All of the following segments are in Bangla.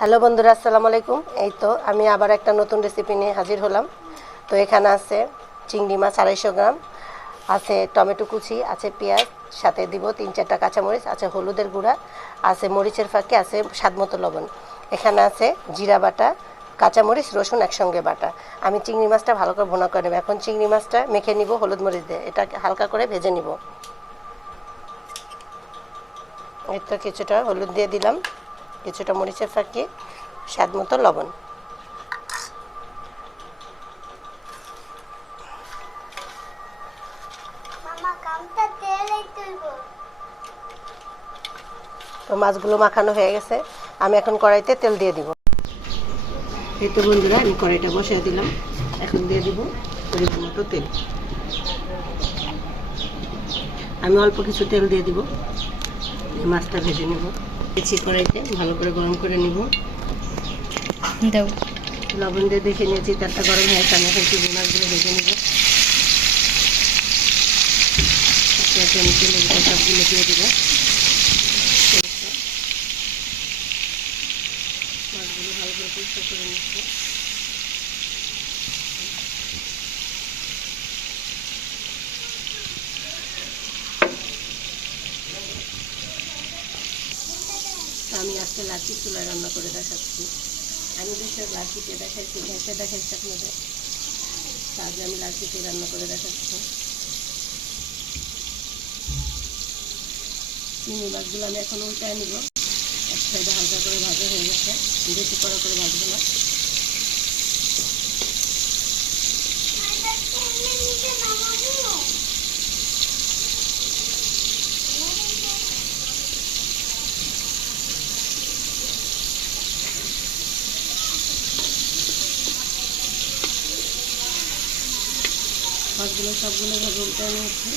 হ্যালো বন্ধুরা, আসসালামু আলাইকুম। এই তো আমি আবার একটা নতুন রেসিপি নিয়ে হাজির হলাম। তো এখানে আছে চিংড়ি মাছ 250 গ্রাম, আছে টমেটো কুচি, আছে পেঁয়াজ, সাথে দিব 3-4টা কাঁচামরিচ, আছে হলুদের গুঁড়া, আছে মরিচের ফাঁকি, আছে স্বাদমতো লবণ। এখানে আছে জিরা বাটা, কাঁচামরিচ, রসুন একসঙ্গে বাটা। আমি চিংড়ি মাছটা ভালো করে ভুনা করে নেব। এখন চিংড়ি মাছটা মেখে নিব হলুদ মরিচ দিয়ে, এটা হালকা করে ভেজে নিব। এই তো কিছুটা হলুদ দিয়ে দিলাম, কিছুটা মরিচের ফাঁকি, স্বাদ মতো লবণ। তো মাছগুলো মাখানো হয়ে গেছে, আমি এখন কড়াইতে তেল দিয়ে দিব। এই তো বন্ধুরা, আমি কড়াইটা বসিয়ে দিলাম, এখন দিয়ে দিব পরিমাণ মতো তেল। আমি অল্প কিছু তেল দিয়ে দিব, মাছটা ভেজে নেব। বেশি কড়াইতে ভালো করে গরম করে নিব। দাও লবণ দিয়ে দেখে নিয়েছি তেলটা গরম হয়েছে, আমি এখন চিংড়ি মাছগুলো ভেজে নেব। আমি তেলের উপর সবগুলো দিয়ে দিব। মাছগুলো ভালো করে পরিষ্কার করে নিচ্ছি। আমি আজকে লাচি চুলায় রান্না করে দেখাচ্ছি। আমি দেশের লাচিতে দেখাচ্ছি, গ্যাসে দেখাচ্ছি আপনাদের, আজ আমি লাচিতে রান্না করে দেখাচ্ছি। চিংড়ি মাছগুলো আমি এখন উল্টায় নিব। এক সাইডে হালকা করে ভাজা হয়ে গেছে, বেশি কড়া করে ভাজবো না। মাছগুলো সবগুলো ভাবে উল্টায় নিয়েছি।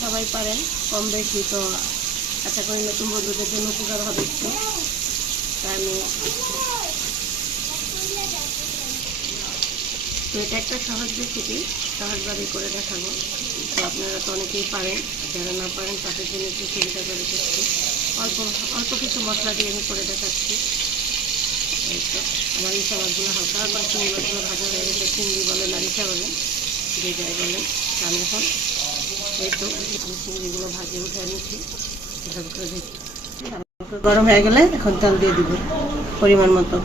সবাই পারেন কম বেশি, তো আশা করি নতুন বন্ধুদের জন্য উপকার হবে একটু। তাই আমি তো এটা একটা সহজ রেসিপি, সহজভাবে করে দেখাবো। তো আপনারা তো অনেকেই পারেন, যারা না পারেন তাদের জন্য একটু সুবিধা করে দিচ্ছি। অল্প অল্প কিছু মশলা দিয়ে আমি করে দেখাচ্ছি। এই তো আমার এই সালাদগুলো হালকা বা চিংড়ি মাছগুলো ভাজা হয়ে গেছে। চিংড়ি বলেন আর ইচ্ছা বলেন, যে যাই বলেন। আমি এখন এই তো আমি চিংড়িগুলো ভাজে উঠে নিচ্ছি। গরম হয়ে গেলে এখন তেল দিয়ে দিব পরিমাণ মতো।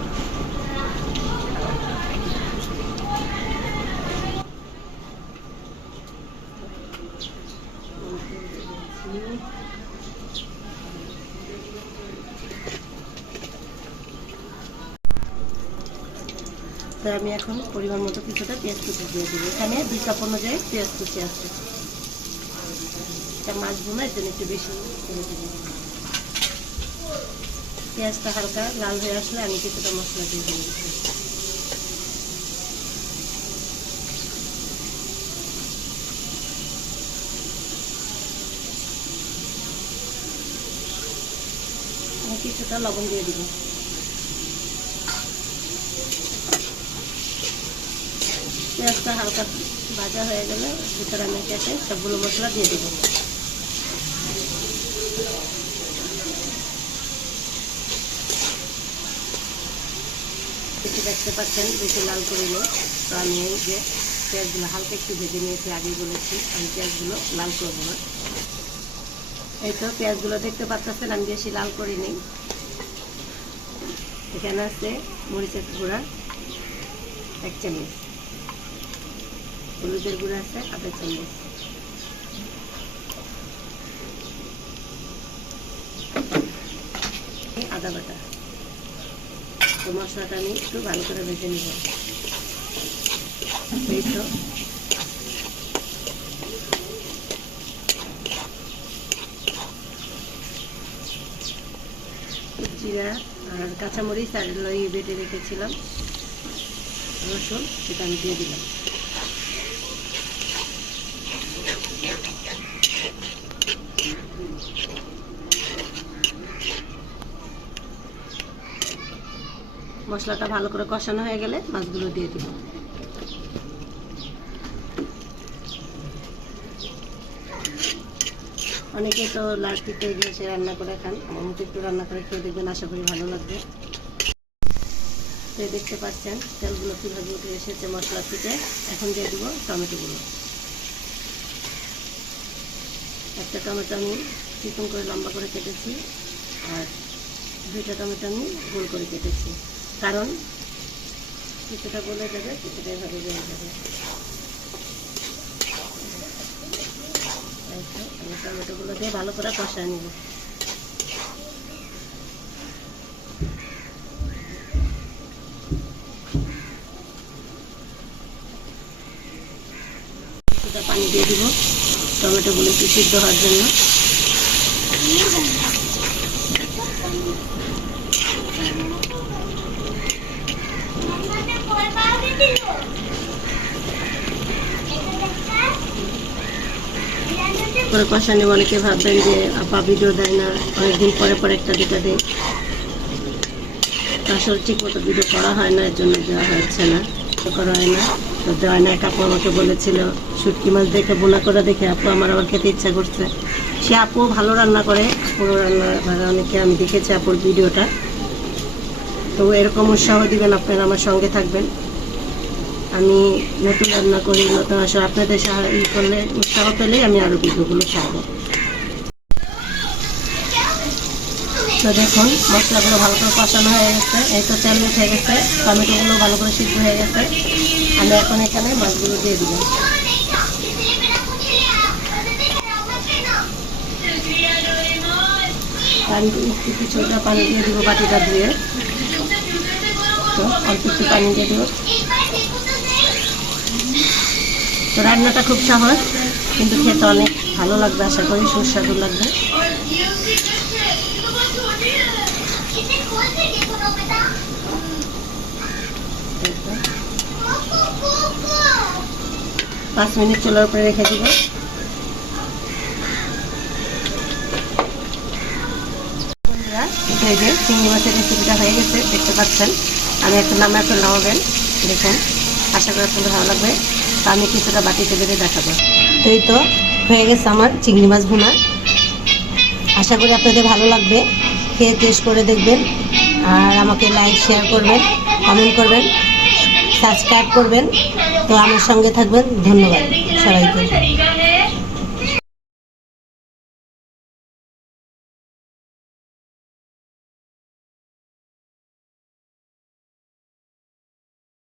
তো আমি এখন পরিমাণ মতো কিছুটা পেঁয়াজ কুচি দিয়ে দেবো। এখানে 2 কাপ অনুযায়ী পেঁয়াজ কুচি আছে। এটা মাছগুলো এর জন্য একটু বেশি করে দেবো। পেঁয়াজটা হালকা লাল হয়ে আসলে আমি কিছুটা মশলা দিয়ে দেবো। আমি কিছুটা লবণ দিয়ে দিব। পেঁয়াজটা হালকা ভাজা হয়ে গেলে ভিতরে আমি কেটে সবগুলো মশলা দিয়ে দেব। বেশি দেখতে পাচ্ছেন, বেশি লাল করে নিই। তো আমি এই যে পেঁয়াজগুলো হালকা একটু ভেজে নিয়েছি, আগেই বলেছি আমি পেঁয়াজগুলো লাল করবো না। এই তো পেঁয়াজগুলো দেখতে পাচ্ছেন আমি বেশি লাল করে নিই। এখানে আছে মরিচের গুঁড়া 1 চামচ, হলুদের গুঁড়া আছে আধা চামচ, আদা বাটা। তো মশলাটা আমি একটু ভালো করে ভেজে নিব। এই তো জিরা আর কাঁচামরিচ আর লই বেটে রেখেছিলাম, রসুন, সেটা আমি দিয়ে দিলাম। মশলাটা ভালো করে কষানো হয়ে গেলে মাছগুলো দিয়ে দিব। অনেকে তো লাল পিঠে দিয়ে রান্না করে খান, আমার মতো একটু রান্না করে খেয়ে দেখবেন, আশা করি ভালো লাগবে। তো দেখতে পাচ্ছেন তেলগুলো কীভাবে উঠে এসেছে মশলা থেকে। এখন দিয়ে দিব টমেটোগুলো। একটা টমেটো আমি চিকন করে লম্বা করে কেটেছি, আর 2টা টমেটো আমি গোল করে কেটেছি, কারণ কিছুটা গলে যাবে, কিছুটা এভাবে গলে যাবে। আমি টমেটোগুলো দিয়ে ভালো করে কষায় নিব। কিছুটা পানি দিয়ে দিব টমেটোগুলো একটু সিদ্ধ হওয়ার জন্য। করে কষানি, অনেকে ভাববেন যে আপা ভিডিও দেয় না, অনেকদিন পরে পরে একটা দুটা দেয়। আসলে ঠিক মতো ভিডিও করা হয় না, এর জন্য দেওয়া হচ্ছে না, করা হয় না। তো দেওয়া না, এক আপু আমাকে বলেছিল শুটকি মাছ দেখে বোনা করে দেখে আপু আমার আবার খেতে ইচ্ছা করছে। সে আপু ভালো রান্না করে, পুরো রান্না অনেকে আমি দেখেছি আপুর ভিডিওটা। তো এরকম উৎসাহ দিবেন, আপনারা আমার সঙ্গে থাকবেন। আমি নতুন রান্না করি, নতুন আসলে আপনাদের ই করলে উৎসাহ পেলেই আমি আরও ভিডিওগুলো ছাড়বো। তো দেখুন মশলাগুলো ভালো করে কষানো হয়ে গেছে, এই তো তেল উঠে গেছে, টমেটোগুলো ভালো করে সিদ্ধ হয়ে গেছে। আমি এখন এখানে মাছগুলো দিয়ে দিব। পানি কিছুটা পানি দিয়ে দিব, বাটিটা ধুয়ে। তো অল্প একটু পানি দিয়ে দিব। তো রান্নাটা খুব সহজ, কিন্তু খেতে অনেক ভালো লাগবে, আশা করি সুস্বাদু লাগবে। পাঁচ মিনিট চুলার উপরে রেখে দিব। বন্ধুরা, এই যে চিংড়ি মাছের রেসিপিটা হয়ে গেছে, দেখতে পাচ্ছেন। আমি এখন নামাবেন, দেখুন, আশা করি আপনাদের ভালো লাগবে। তো আমি কিছুটা বাটিতে বেড়ে দেখাবো। তো এই তো হয়ে গেছে আমার চিংড়ি মাছ ভুনা। আশা করি আপনাদের ভালো লাগবে, খেয়ে টেস্ট করে দেখবেন। আর আমাকে লাইক শেয়ার করবেন, কমেন্ট করবেন, সাবস্ক্রাইব করবেন। তো আমার সঙ্গে থাকবেন। ধন্যবাদ সবাইকে।